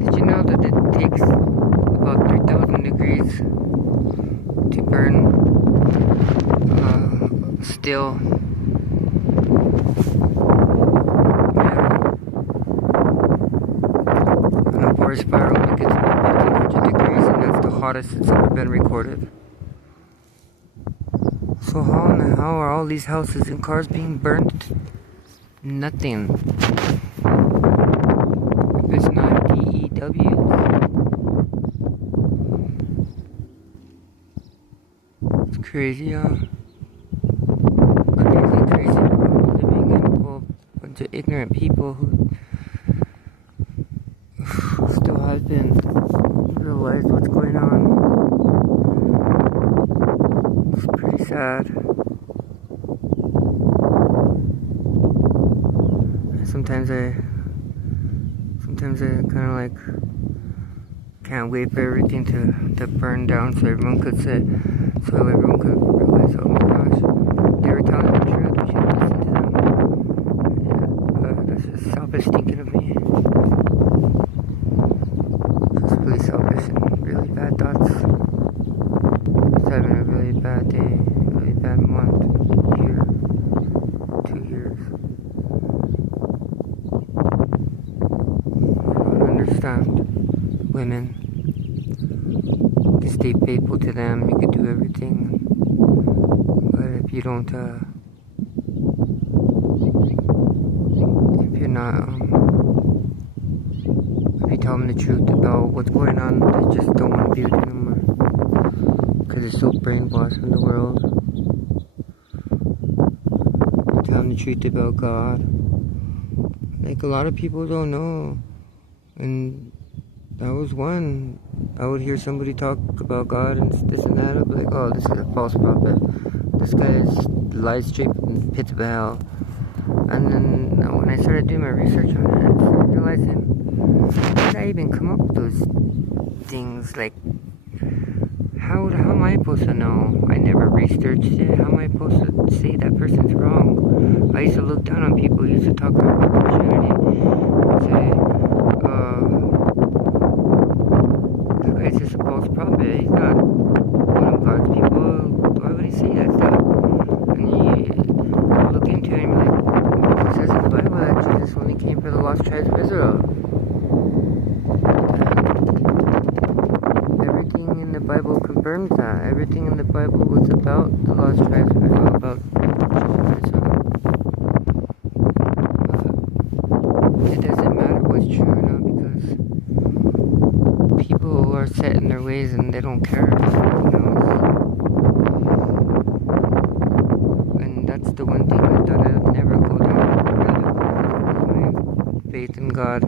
Did you know that it takes about 3,000 degrees to burn steel? And a forest fire only gets about 1,500 degrees, and that's the hottest it's ever been recorded. So how are all these houses and cars being burnt? Nothing. If it's not DEW. It's crazy, huh? Crazy world living in a bunch of ignorant people who still haven't realized what's going on. It's pretty sad. Sometimes I kind of like can't wait for everything to burn down so everyone could realize, oh my gosh, they were telling the truth, we should listen to them. Yeah, that's just selfish thinking of me. Just really selfish and really bad thoughts. Just having a really bad day, really bad month, year, 2 years. I don't understand women. You can stay faithful to them, you can do everything, but if you don't, if you're not, if you tell them the truth about what's going on, they just don't want to be with you anymore, because they're so brainwashed from the world. You tell them the truth about God, like a lot of people don't know, and that was one. I would hear somebody talk about God and this and that. I'd be like, oh, this is a false prophet. This guy is lies straight from the pits of hell. And then when I started doing my research on it, I started realizing, how did I even come up with those things? Like, how am I supposed to know? I never researched it. How am I supposed to say that person's wrong? I used to look down on people who used to talk about Christianity and say, it's just a false prophet. He's not one of God's people. Why would he say that stuff? And you look into it and you're like, it says in the Bible that Jesus only came for the lost tribes of Israel. And everything in the Bible confirms that. Everything in the Bible was about the lost tribes of Israel, about children of Israel. It doesn't matter what's true or not, because people are set in their ways and they don't care, you know. And that's the one thing I thought I would never go down my faith in God.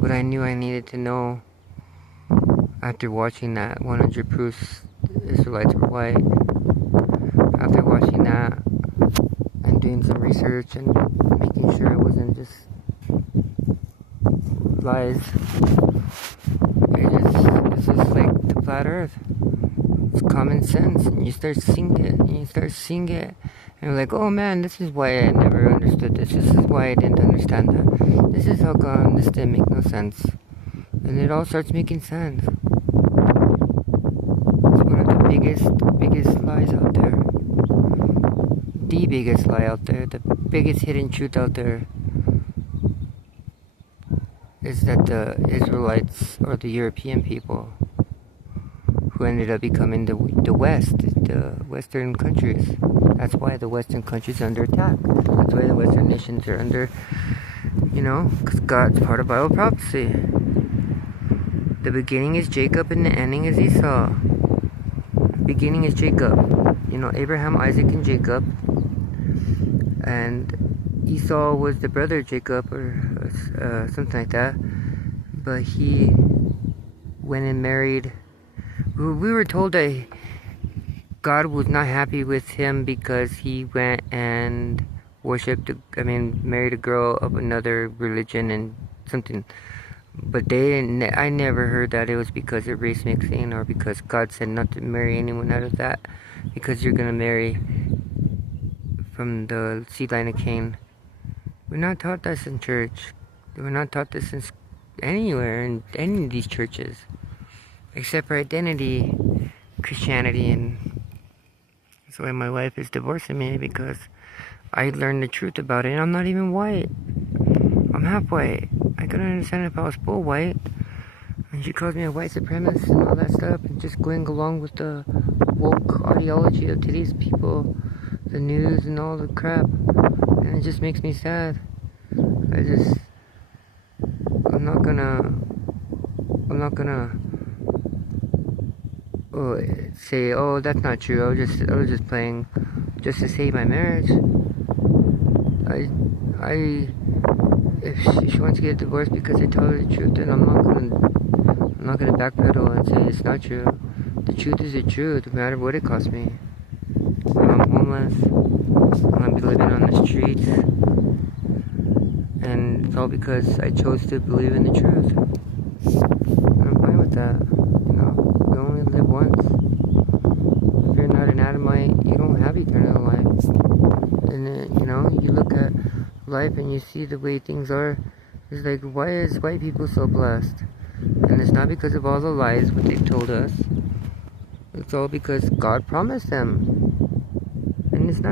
What I knew I needed to know after watching that 100 Proofs Israelites Were White. After watching that and doing some research and making sure it wasn't just lies. It's just like the flat earth. It's common sense, and you start seeing it, and you're like, oh man, this is why I never understood this. This is why I didn't understand that. This is how come this didn't make no sense. And it all starts making sense. It's one of the biggest lies out there. The biggest lie out there, the biggest hidden truth out there, is that the Israelites, or the European people, who ended up becoming the West, the Western countries. That's why the Western countries are under attack. That's why the Western nations are under, because God's part of Bible prophecy. The beginning is Jacob and the ending is Esau. The beginning is Jacob. Abraham, Isaac, and Jacob. And Esau was the brother of Jacob, or something like that. But he went and married. We were told that God was not happy with him because he went and married a girl of another religion and something. But I never heard that it was because of race mixing, or because God said not to marry anyone out of that, because you're going to marry from the seed line of Cain. We're not taught this in church. We're not taught this in anywhere in any of these churches, except for identity Christianity, and that's why my wife is divorcing me, because I learned the truth about it. And I'm not even white. I'm half white. I couldn't understand if I was full white. And she calls me a white supremacist and all that stuff, and just going along with the woke ideology of today's people, the news and all the crap. And it just makes me sad. I'm not gonna say, oh, that's not true. I was just playing just to save my marriage. If she wants to get divorced because I tell her the truth, then I'm not gonna backpedal and say it's not true. The truth is the truth, no matter what it costs me. I'm homeless. I'm gonna be living on the streets, and it's all because I chose to believe in the truth. And I'm fine with that. You know, you only live once. If you're not an Adamite, you don't have eternal life. And you know, you look at life and you see the way things are. It's like, why is white people so blessed? And it's not because of all the lies what they've told us. It's all because God promised them. And it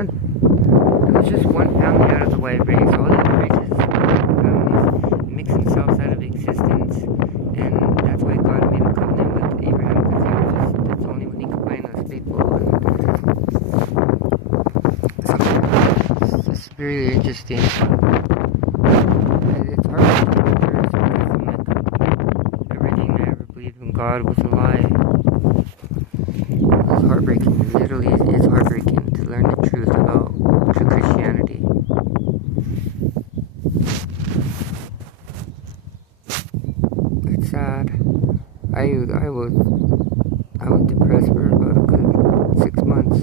was just one family out of the white race. All the other races, families, mix themselves out of existence. And that's why God made a covenant with Abraham, because that's the only one he could find us faithful. And it's really interesting. It's hard to because everything I ever believed in God was a lie. It's heartbreaking. It literally is heartbreaking to learn the truth about true Christianity. It's sad. I was depressed for about a good 6 months,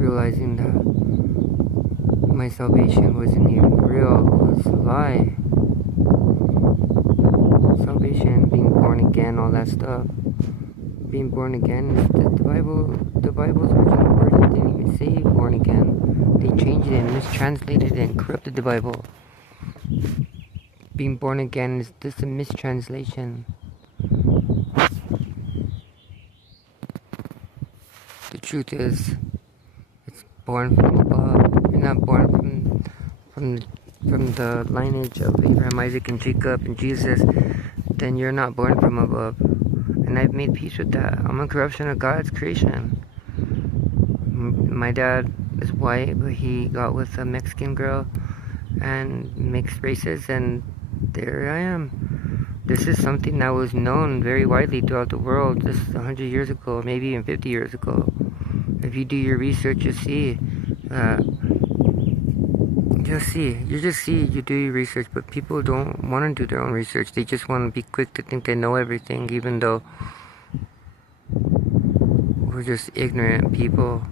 realizing that my salvation wasn't even real. It was a lie. Salvation, being born again, all that stuff. Being born again, the Bible's original word, it didn't even say born again. They changed it and mistranslated it and corrupted the Bible. Being born again is just a mistranslation. The truth is, it's born from above. You're not born from the lineage of Abraham, Isaac, and Jacob, and Jesus. Then you're not born from above. And I've made peace with that. I'm a corruption of God's creation. My dad is white, but he got with a Mexican girl and mixed races, and there I am. This is something that was known very widely throughout the world just 100 years ago, maybe even 50 years ago. If you do your research, you'll see. You do your research, but people don't want to do their own research. They just want to be quick to think they know everything, even though we're just ignorant people.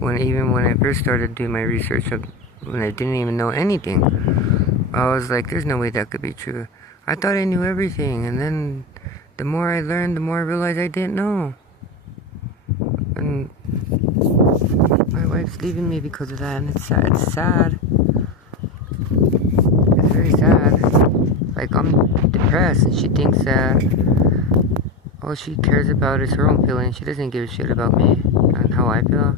Even when I first started doing my research, when I didn't even know anything, I was like, there's no way that could be true. I thought I knew everything, and then the more I learned, the more I realized I didn't know. And my wife's leaving me because of that, and it's sad. It's sad. It's very sad. Like, I'm depressed, and she thinks that all she cares about is her own feelings. She doesn't give a shit about me and how I feel.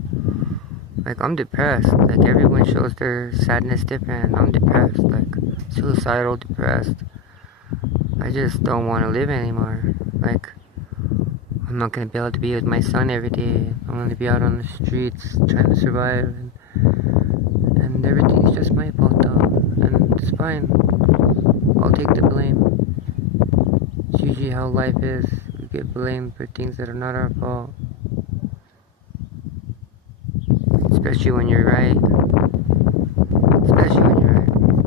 Like, I'm depressed. Like, everyone shows their sadness different. I'm depressed. Like, suicidal, depressed. I just don't want to live anymore. Like, I'm not going to be able to be with my son every day. I'm going to be out on the streets trying to survive. And everything's just my fault, though. And it's fine. I'll take the blame. It's usually how life is. We get blamed for things that are not our fault. Especially when you're right.